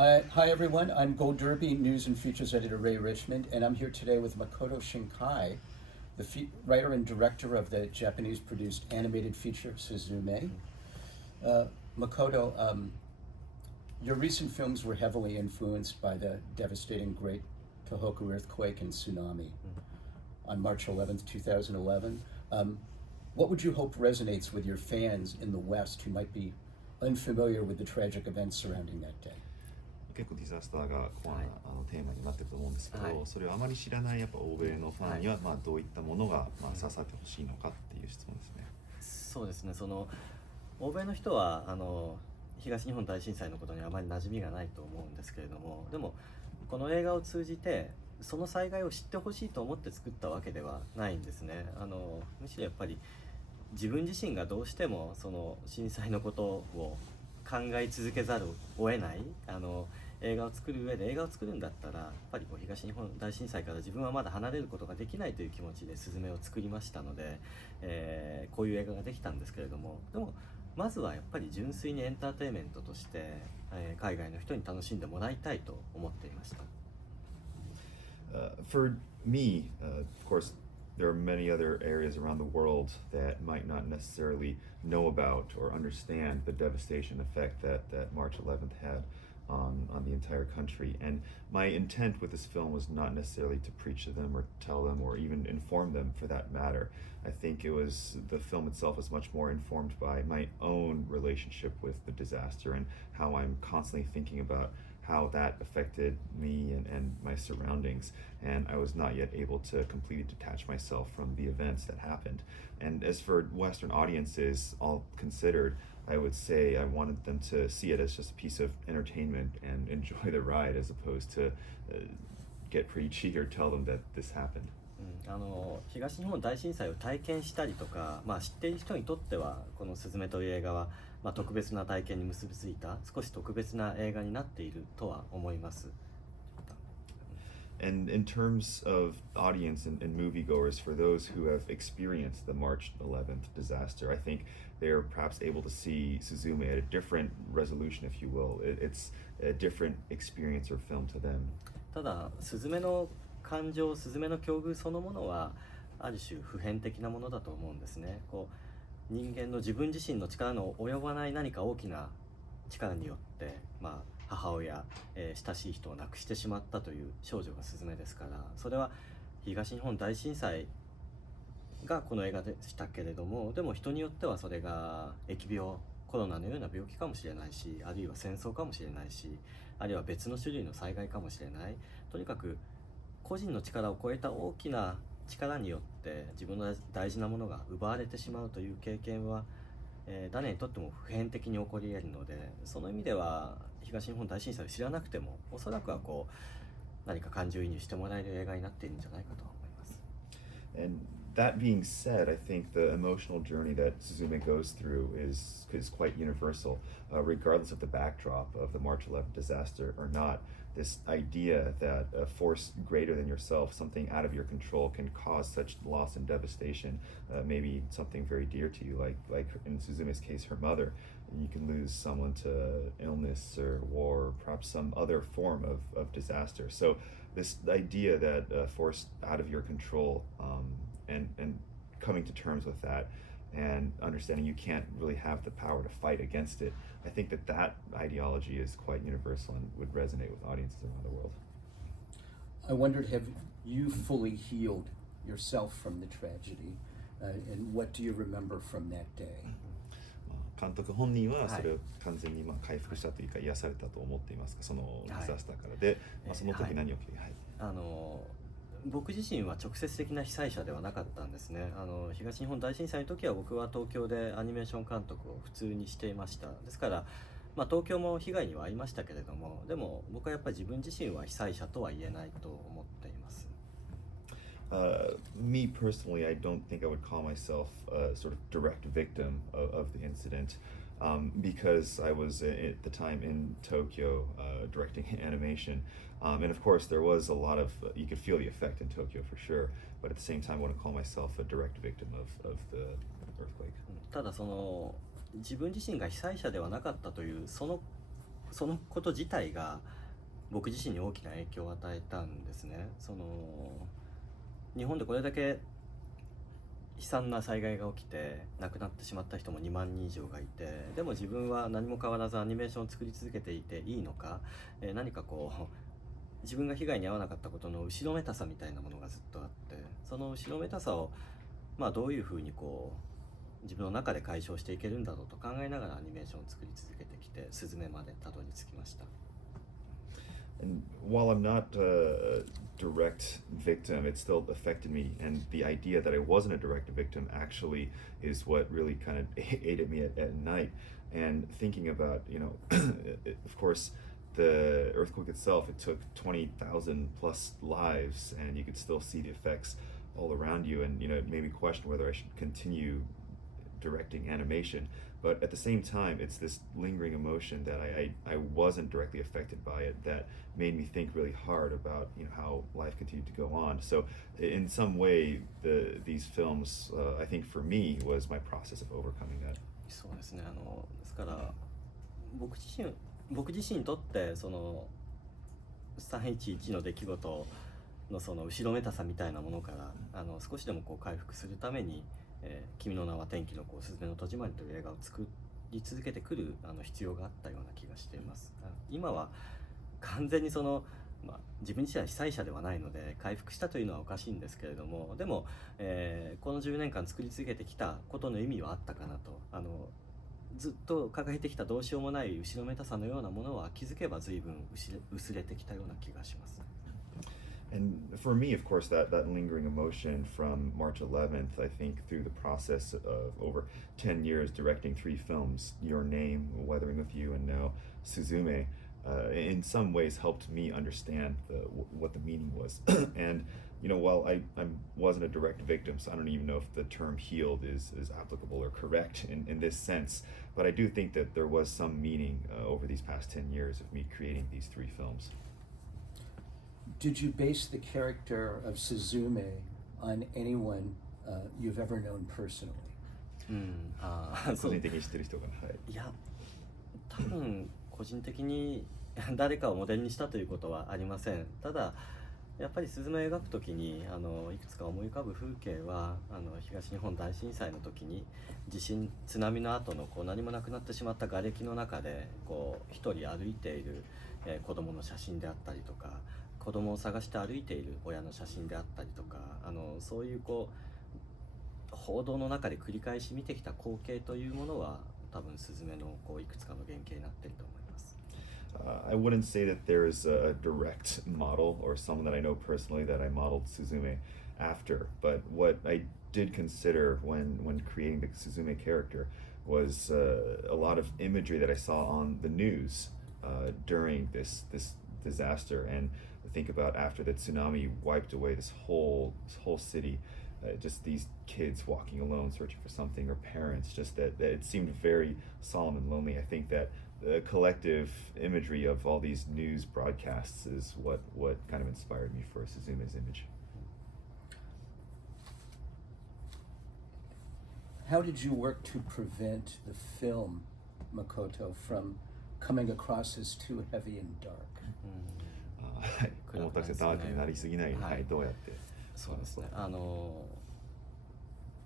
Hi everyone, I'm Gold Derby News and Features Editor Ray Richmond, and I'm here today with Makoto Shinkai, the writer and director of the Japanese-produced animated feature Suzume. Makoto, your recent films were heavily influenced by the devastating Great Tohoku earthquake and tsunami on March 11th, 2011. What would you hope resonates with your fans in the West who might be unfamiliar with the tragic events surrounding that day? 結構ディザスターがコアな、テーマになってると思うんですけど、それをあまり知らないやっぱ欧米のファンには、どういったものが、刺さってほしいのかっていう質問ですね。そうですね。欧米の人は東日本大震災のことにあまり馴染みがないと思うんですけれども、でもこの映画を通じてその災害を知ってほしいと思って作ったわけではないんですね。むしろやっぱり自分自身がどうしてもその震災のことを考え続けざるを得ない、映画を作る上で映画を作るんだったらやっぱり東日本大震災から自分はまだ離れることができないという気持ちでスズメを作りましたので、こういう映画ができたんですけれども、でもまずはやっぱり純粋にエンターテインメントとして、海外の人に楽しんでもらいたいと思っていました。For me, of course, there are many other areas around the world that might not necessarily know about or understand the devastation effect that March 11th had on the entire country. And my intent with this film was not necessarily to preach to them or tell them or even inform them for that matter. I think the film itself was much more informed by my own relationship with the disaster and how I'm constantly thinking about how that affected me and my surroundings, and I was not yet able to completely detach myself from the events that happened. And as for Western audiences, all considered, I would say I wanted them to see it as just a piece of entertainment and enjoy the ride as opposed to get preachy or tell them that this happened. 東日本大震災を体験したりとか、知っている人にとってはこの「すずめ」という映画は、特別な体験に結びついた少し特別な映画になっているとは思います。And in terms of audience and moviegoers, for those who have experienced the March 11th disaster, I think they're perhaps able to see Suzume at a different resolution, if you will. It's a different experience or film to them. ただスズメの感情、スズメの境遇そのものはある種普遍的なものだと思うんですね。人間の自分自身の力の及ばない何か大きな力によって、母親、親しい人を亡くしてしまったという少女がスズメですから、それは東日本大震災がこの映画でしたけれども、でも人によってはそれが疫病、コロナのような病気かもしれないし、あるいは戦争かもしれないし、あるいは別の種類の災害かもしれない。とにかく個人の力を超えた大きな力によって自分の大事なものが奪われてしまうという経験は、誰にとっても普遍的に起こり得るので、その意味では東日本大震災を知らなくてもおそらくは何か感情移入してもらえる映画になっているんじゃないかと思います。And that being said, I think the emotional journey that Suzume goes through is quite universal, regardless of the backdrop of the March 11th disaster or not. This idea that a force greater than yourself, something out of your control, can cause such loss and devastation, maybe something very dear to you, like in Suzume's case, her mother. You can lose someone to illness or war, or perhaps some other form of disaster. So this idea that a force out of your control, and coming to terms with that and understanding you can't really have the power to fight against it, I think that ideology is quite universal and would resonate with audiences around the world. I wondered, have you fully healed yourself from the tragedy, and what do you remember from that day? 監督本人はそれを完全に回復したというか癒されたと思っていますか、そのディザスターからで、その時何を僕自身は直接的な被災者ではなかったんですね。東日本大震災の時は僕は東京でアニメーション監督を普通にしていました。ですから、東京も被害には遭いましたけれども、でも僕はやっぱり自分自身は被災者とは言えないと思っています。Me personally, I don't think I would call myself a sort of direct victim of the incident, because I was at the time in Tokyo directing animation. And of course, there was a lot of, you could feel the effect in Tokyo for sure, but at the same time, I wouldn't call myself a direct victim of the earthquake. ただ自分自身が被災者ではなかったというそのそのこと自体が僕自身に大きな影響を与えたんですね。日本でこれだけ悲惨な災害が起きて亡くなってしまった人も2万人以上がいて、でも自分は何も変わらずアニメーションを作り続けていていいのか、何かこう自分が被害に遭わなかったことの後ろめたさみたいなものがずっとあって、その後ろめたさをどういうふうにこう自分の中で解消していけるんだろうと考えながらアニメーションを作り続けてきて、スズメまでたどり着きました。And while I'm not a direct victim, it still affected me. And the idea that I wasn't a direct victim actually is what really kind of ate at me at night. And thinking about, of course, the earthquake itself, it took 20,000 plus lives, and you could still see the effects all around you. And, it made me question whether I should continue directing animation. But at the same time, it's this lingering emotion that I wasn't directly affected by it that made me think really hard about how life continued to go on. So in some way, these films, I think for me, was my process of overcoming that. そうですね。ですから僕自身にとって311の出来事のその後ろめたさみたいなものから少しでもこう回復するために、君の名は天気の子、すずめの戸締まりという映画を作り続けてくる必要があったような気がしています。今は完全に自分自身は被災者ではないので回復したというのはおかしいんですけれども、でも、この10年間作り続けてきたことの意味はあったかなと。ずっと抱えてきたどうしようもない後ろめたさのようなものは気づけば随分薄れてきたような気がします。And for me, of course, that lingering emotion from March 11th, I think through the process of over 10 years directing 3 films, Your Name, Weathering with You, and now Suzume, in some ways helped me understand what the meaning was. And, while I wasn't a direct victim, so I don't even know if the term healed is applicable or correct in this sense, but I do think that there was some meaning over these past 10 years of me creating these 3 films. Did you base the character of Suzume on anyone you've ever known personally? 個人的に知ってる人が、はい。いや、多分個人的に誰かをモデルにしたということはありません。ただやっぱりスズメを描くときにいくつか思い浮かぶ風景は東日本大震災の時に地震津波の後の何もなくなってしまった瓦礫の中で一人歩いている、子供の写真であったりとか、子供を探して歩いている親の写真であったりとか、そういう報道の中で繰り返し見てきた光景というものは多分スズメのいくつかの原型になっていると思います。I wouldn't say that there is a direct model or someone that I know personally that I modeled Suzume after, but what I did consider when creating the Suzume character was a lot of imagery that I saw on the news during this disaster, and think about after the tsunami wiped away this whole city, just these kids walking alone searching for something, or parents, just that it seemed very solemn and lonely. I think that the collective imagery of all these news broadcasts is what kind of inspired me for Suzume's image. How did you work to prevent the film, Makoto, from coming across as too heavy and dark? はい、重たくてダークになりすぎないように、はい、どうやって。そうですね。も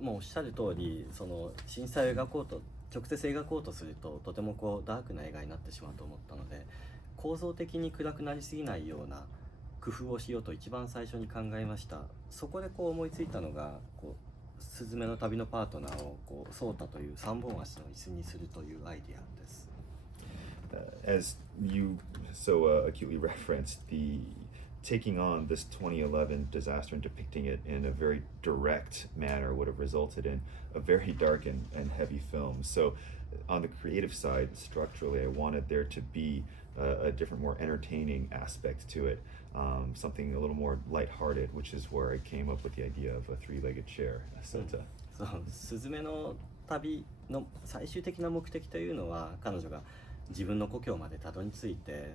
うおっしゃる通り、震災を描こうと直接描こうとするととてもダークな映画になってしまうと思ったので、構造的に暗くなりすぎないような工夫をしようと一番最初に考えました。そこで思いついたのがスズメの旅のパートナーをソータという3本足の椅子にするというアイディアです。As you so acutely referenced, the taking on this 2011 disaster and depicting it in a very direct manner would have resulted in a very dark and heavy film. So on the creative side, structurally, I wanted there to be a different, more entertaining aspect to it, something a little more lighthearted, which is where I came up with the idea of a 3-legged chair, Sota. そう、スズメの旅の最終的な目的というのは、彼女が自分の故郷までたどり着いて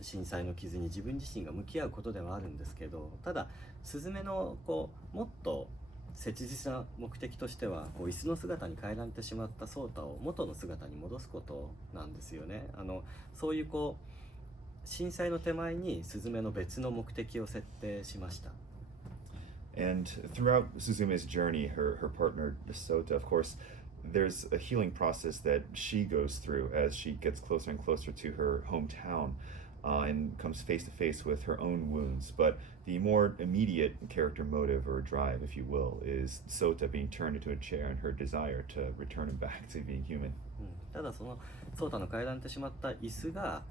震災の傷に自分自身が向き合うことではあるんですけど、ただスズメのもっと切実な目的としてはこう椅子の姿に変えられてしまったソータを元の姿に戻すことなんですよね。そういうこう震災の手前にスズメの別の目的を設定しました。And throughout Suzume's journey, her partner Sota, of course, there's a healing process that she goes through as she gets closer and closer to her hometown and comes face to face with her own wounds. But the more immediate character motive or drive, if you will, is Sota being turned into a chair and her desire to return him back to being human. ただそのソータの階段ってしまった椅子が、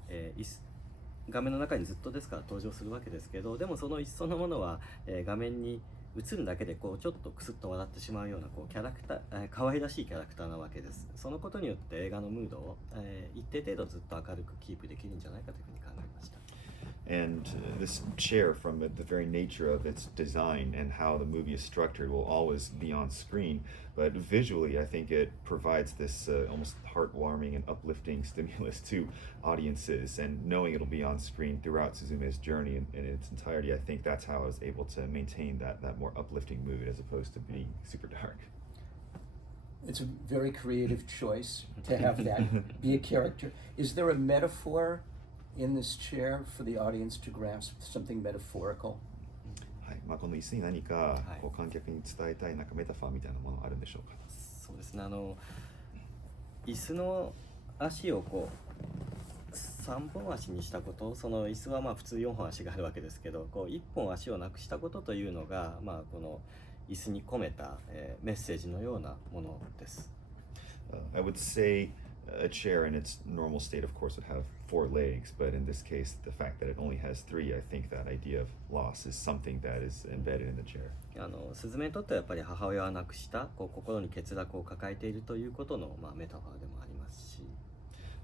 画面の中にずっとですから登場するわけですけど、でもその椅子そのものは、画面に映るだけでこうちょっとクスッと笑ってしまうようなこうキャラクター、可愛らしいキャラクターなわけです。そのことによって映画のムードを、一定程度ずっと明るくキープできるんじゃないかというふうに考えました。And this chair, from the very nature of its design and how the movie is structured, will always be on screen. But visually, I think it provides this almost heartwarming and uplifting stimulus to audiences. And knowing it'll be on screen throughout Suzume's journey in its entirety, I think that's how I was able to maintain that more uplifting mood as opposed to being super dark. It's a very creative choice to have that be a character. Is there a metaphor in this chair for the audience to grasp, something metaphorical? はい、この椅子に何かこう観客に伝えたいなんかメタファーみたいなものあるんでしょうか。そうですね。椅子の足をこう3本足にしたこと、その椅子はまあ普通4本足があるわけですけど、こう1本足をなくしたことというのが、まあこの椅子に込めた、メッセージのようなものです。I would say a chair in its normal state, of course, would have 4 legs, but in this case, the fact that it only has 3, I think that idea of loss is something that is embedded in the chair. スズメにとってはやっぱり母親を亡くしたこう心に欠落を抱えているということの、まあ、メタファーでもありますし。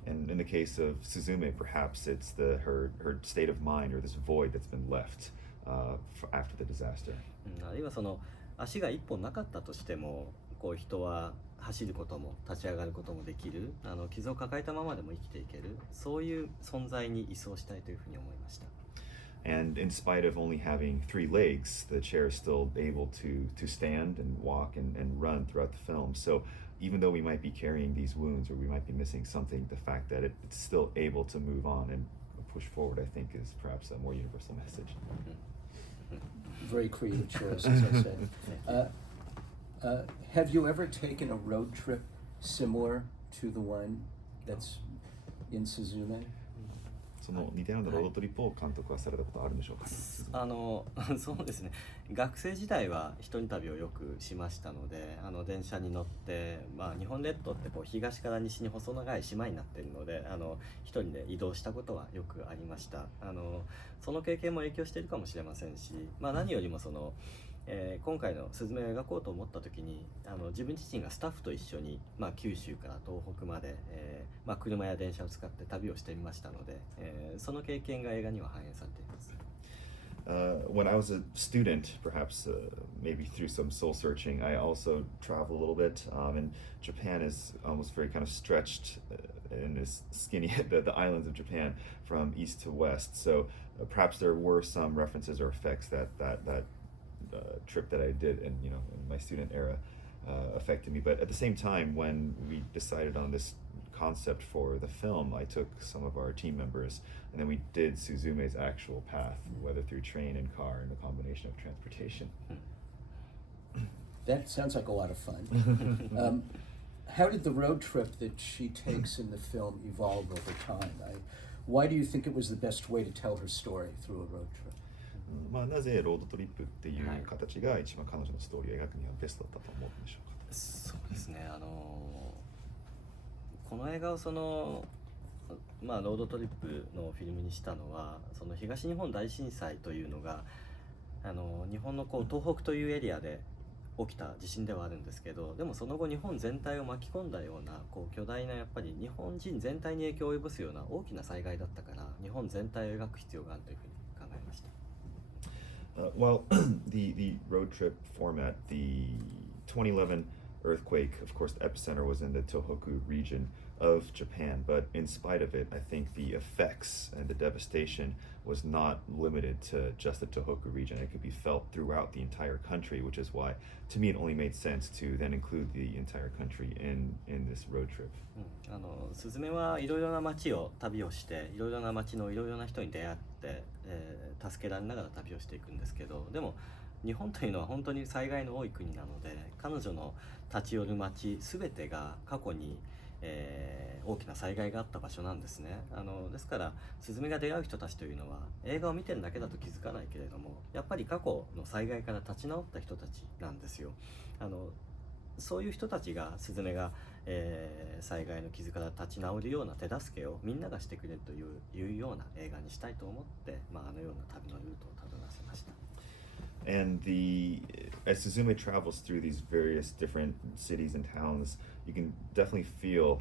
And in the case of Suzume, perhaps it's her state of mind or this void that's been left after the disaster. あるいはその足が1本なかったとしても、こう人は走ることも立ち上がることもできる、傷を抱えたままでも生きていける、そういう存在に移送したいというふうに思いました。And in spite of only having 3 legs, the chair is still able to stand and walk and run throughout the film. So even though we might be carrying these wounds or we might be missing something, the fact that it's still able to move on and push forward, I think, is perhaps a more universal message. Very creative choice, as I said. Have you ever taken a road trip similar to the one that's in Suzume? その似たようなロードトリップを監督はされたことあるんでしょうか。そうですね。学生時代は一人旅をよくしましたので、電車に乗って、まあ、日本列島ってこう東から西に細長い島になっているので、一人で移動したことはよくありました。その経験も影響しているかもしれませんし、まあ、何よりもその今回のスズメを描こうと思った時に自分自身がスタッフと一緒に、まあ、九州から東北まで、まあ、車や電車を使って旅をしてみましたので、その経験が映画には反映されています。When I was a student, perhaps maybe through some soul searching, I also traveled a little bit. And Japan is almost very kind of stretched and is skinny, the islands of Japan from east to west. So perhaps there were some references or effects that trip that I did in my student era affected me. But at the same time, when we decided on this concept for the film, I took some of our team members and then we did Suzume's actual path, whether through train and car and a combination of transportation. That sounds like a lot of fun. How did the road trip that she takes in the film evolve over time? Why do you think it was the best way to tell her story through a road trip? なぜロードトリップっていう形が一番彼女のストーリーを描くにはベストだったと思うんでしょうか。そうですね。この映画をそのまあロードトリップのフィルムにしたのは、その東日本大震災というのが日本のこう東北というエリアで起きた地震ではあるんですけど、でもその後日本全体を巻き込んだようなこう巨大なやっぱり日本人全体に影響を及ぼすような大きな災害だったから、日本全体を描く必要があるというふうに考えました。Well, the road trip format, the 2011 earthquake, of course, the epicenter was in the Tohoku region of Japan, but in spite of it, I think the effects and the devastation was not limited to just the Tohoku region. It could be felt throughout the entire country, which is why, to me, it only made sense to then include the entire country in this road trip. スズメはいろいろな街を旅をしていろいろな街のいろいろな人に出会って、助けられながら旅をしていくんですけど、でも日本というのは本当に災害の多い国なので、彼女の立ち寄る街全てが過去に、大きな災害があった場所なんですね。ですからスズメが出会う人たちというのは映画を見てるだけだと気づかないけれども、やっぱり過去の災害から立ち直った人たちなんですよ。そういう人たちがスズメが、災害の傷から立ち直るような手助けをみんながしてくれるというような映画にしたいと思って、あのような旅のルートをたどらせました。And as Suzume travels through these various different cities and towns, you can definitely feel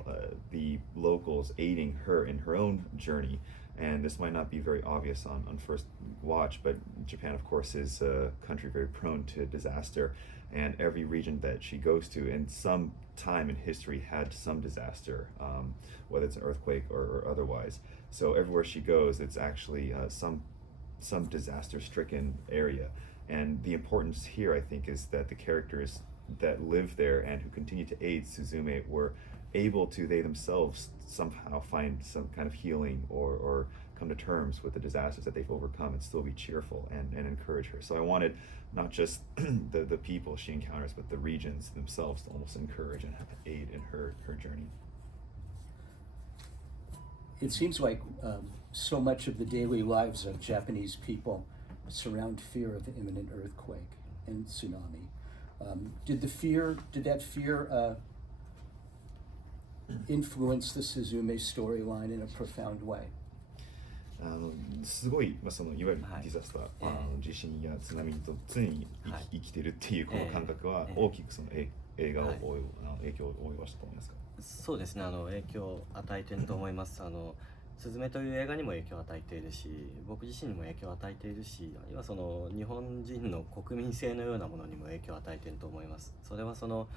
the locals aiding her in her own journey. And this might not be very obvious on first watch, but Japan, of course, is a country very prone to disaster. And every region that she goes to, in some time in history, had some disaster, whether it's an earthquake or otherwise. So everywhere she goes, it's actually some disaster-stricken area. And the importance here, I think, is that the characters that live there and who continue to aid Suzume were able to, they themselves, somehow find some kind of healing or come to terms with the disasters that they've overcome and still be cheerful and encourage her. So I wanted not just the people she encounters, but the regions themselves to almost encourage and aid in her journey. It seems like so much of the daily lives of Japanese people surround fear of imminent earthquake and tsunami. Did that fear influence the Suzume storyline in a profound way? すごい、そのいわゆるディザスター、地震や津波と常に生きてるっていうこの感覚は大きくその映画を影響を及ぼしたと思いますか？そうですね、影響を与えていると思います。スズメという映画にも影響を与えているし、僕自身にも影響を与えているし、今その日本人の国民性のようなものにも影響を与えていると思います。それはその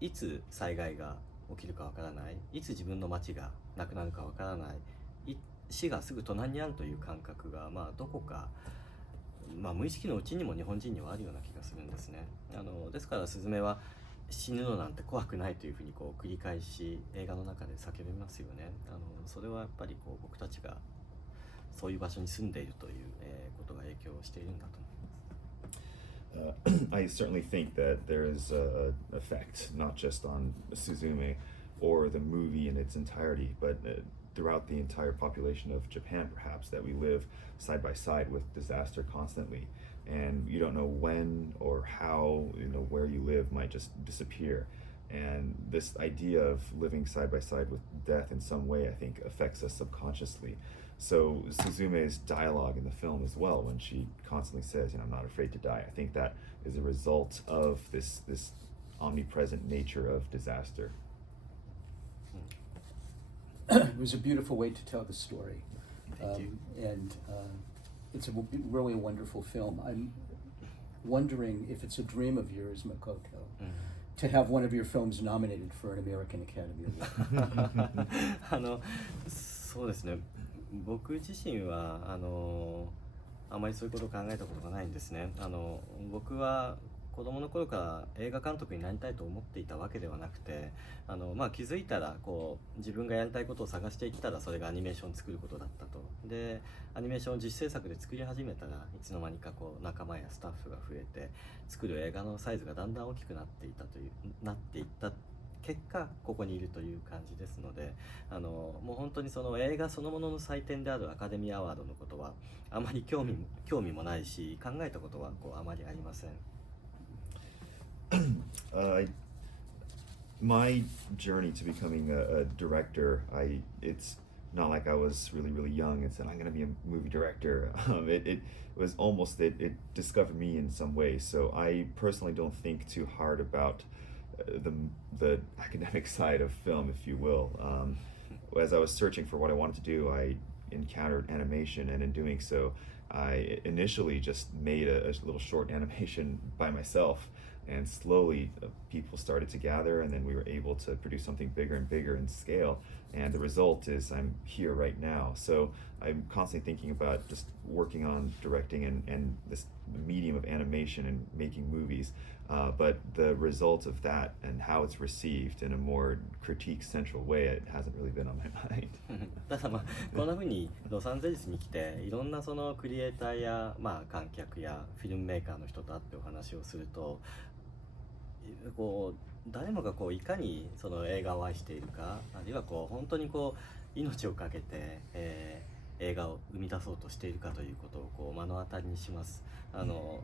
いつ災害が起きるかわからない、いつ自分の町がなくなるかわからない、死がすぐ隣にあるという感覚がどこか、無意識のうちにも日本人にはあるような気がするんですね。ですからスズメは死ぬのなんて怖くないというふうに繰り返し映画の中で叫びますよね。それはやっぱり僕たちがそういう場所に住んでいるという、ことが影響しているんだと思います。I certainly think that there is an effect not just on Suzume or the movie in its entirety, but throughout the entire population of Japan, perhaps, that we live side by side with disaster constantly. And you don't know when or how, where you live might just disappear. And this idea of living side by side with death in some way, I think, affects us subconsciously. So Suzume's dialogue in the film as well, when she constantly says, I'm not afraid to die, I think that is a result of this omnipresent nature of disaster. It was a beautiful way to tell the story. And it's really a wonderful film. I'm wondering if it's a dream of yours, Makoto, to have one of your films nominated for an American Academy Award. そうですね、僕自身はあまりそういうことを考えたことがないんですね。僕は子供の頃から映画監督になりたいと思っていたわけではなくて、気づいたら自分がやりたいことを探していったらそれがアニメーションを作ることだったと。でアニメーションを実制作で作り始めたらいつの間にか仲間やスタッフが増えて作る映画のサイズがだんだん大きくなっていった結果ここにいるという感じですので、もう本当にその映画そのものの祭典であるアカデミーアワードのことはあまり興味もないし、考えたことはあまりありません。My journey to becoming a director, it's not like I was really, really young and said, I'm going to be a movie director. It was almost, it discovered me in some ways. So I personally don't think too hard about the academic side of film, if you will. As I was searching for what I wanted to do, I encountered animation, and in doing so, I initially just made a little short animation by myself. and slowly people started to gather, and then we were able to produce something bigger and bigger in scale, and the result is I'm here right now. So I'm constantly thinking about just working on directing and this medium of animation and making movies, but the result of that and how it's received in a more critique central way, it hasn't really been on my mind. ただまあこんな風にロサンゼルスに来ていろんなそのクリエイターや、まあ、観客やフィルムメーカーの人と会ってお話をすると、こう誰もがこういかにその映画を愛しているか、あるいはこう本当にこう命を懸けて、映画を生み出そうとしているかということをこう目の当たりにします。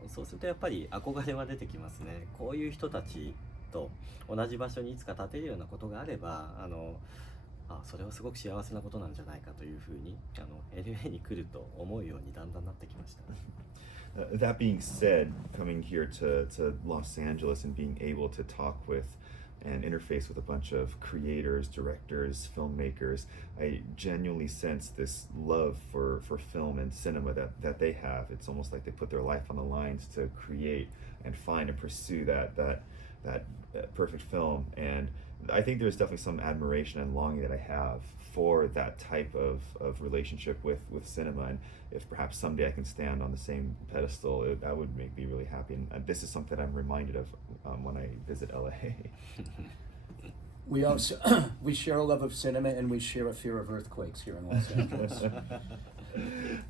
そうするとやっぱり憧れは出てきますね。こういう人たちと同じ場所にいつか立てるようなことがあれば、それはすごく幸せなことなんじゃないかというふうにLA に来ると思うようにだんだんなってきました。That being said, coming here to Los Angeles and being able to talk with and interface with a bunch of creators, directors, filmmakers, I genuinely sense this love for film and cinema that they have. It's almost like they put their life on the lines to create and find and pursue that perfect film. And I think there's definitely some admiration and longing that I have for that type of relationship with cinema, and if perhaps someday I can stand on the same pedestal, that would make me really happy. And this is something I'm reminded of when I visit LA. We also we share a love of cinema and we share a fear of earthquakes here in Los Angeles.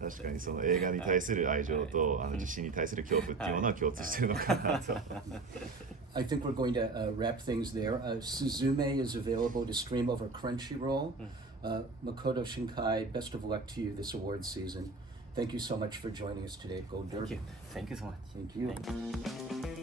確かにその映画に対する愛情と地震に対する恐怖っていうものは共通してるのかなと。I think we're going to wrap things there. Suzume is available to stream over Crunchyroll. Makoto Shinkai, best of luck to you this award season. Thank you so much for joining us today at Gold Derby. Thank you so much. Thank you. Thank you.